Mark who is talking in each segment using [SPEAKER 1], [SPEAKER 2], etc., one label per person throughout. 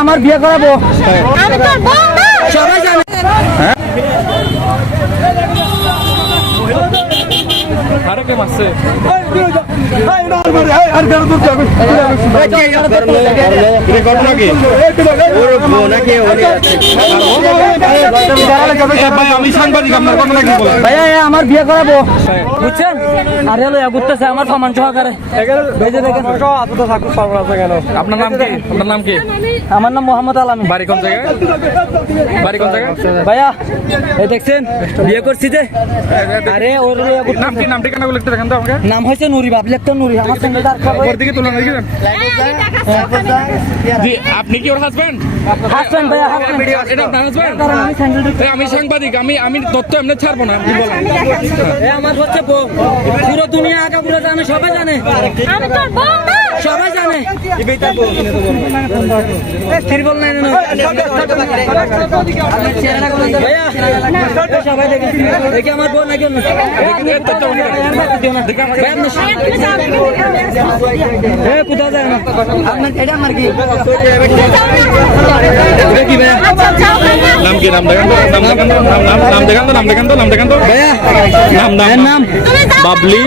[SPEAKER 1] আমার বিয়ে করাবো সবাই জানে
[SPEAKER 2] কে মারছে ঘটনা কি ভাই আমি সাংবাদিক আপনার ঘটনা কি বলেন?
[SPEAKER 1] ভাইয়া আমার বিয়ে করাবো। বুঝছেন? আরে হলো ঘুরতেছে আমার সমান সহকারে।
[SPEAKER 2] আপনার নাম কি? আপনার নাম কি?
[SPEAKER 1] আমার নাম মোহাম্মদ আলামী।
[SPEAKER 2] বাড়ি কোন জায়গায়? বাড়ি কোন জায়গায়?
[SPEAKER 1] ভাইয়া এই দেখছেন বিয়ে করছি যে। আরে ওর
[SPEAKER 2] নাম কি? নাম ঠিকানা একটু দেখান তো আমাকে।
[SPEAKER 1] নাম হয়েছে নুরি বাপ লেখতো নুরি আমার সঙ্গে তার খবর
[SPEAKER 2] ওর দিকে তুলনা আপনি কি ওর হাজবেন্ড
[SPEAKER 1] ভাইয়া
[SPEAKER 2] এটা হাজবেন্ড
[SPEAKER 1] আমি স্যান্ডেল
[SPEAKER 2] আমি সাংবাদিক আমি আমি তথ্য এমনি ছাড়বো না আপনি বলেন?
[SPEAKER 1] আমার হচ্ছে বউ। পুরো দুনিয়া আগে পুরো জানে সবাই জানে। সবাই জানে। স্থির বল নাই না। ভাইয়া সবাই দেখি। আমার বউ নাকি অন্য ভাইয়া, আপনি এ কোথাও যায় না। আপনার এটা আমার কি এটা কি ভাইয়া
[SPEAKER 3] আচ্ছা যাও না
[SPEAKER 2] নাম দেখান তো নাম দেখান তো নাম দেখান তো নাম দেখান তো দেখান তো বাবলি।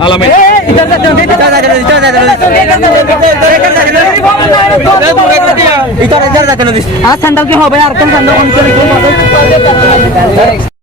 [SPEAKER 2] আলামিন।
[SPEAKER 1] আর সান্ডাল কি হবে আর কোন হবে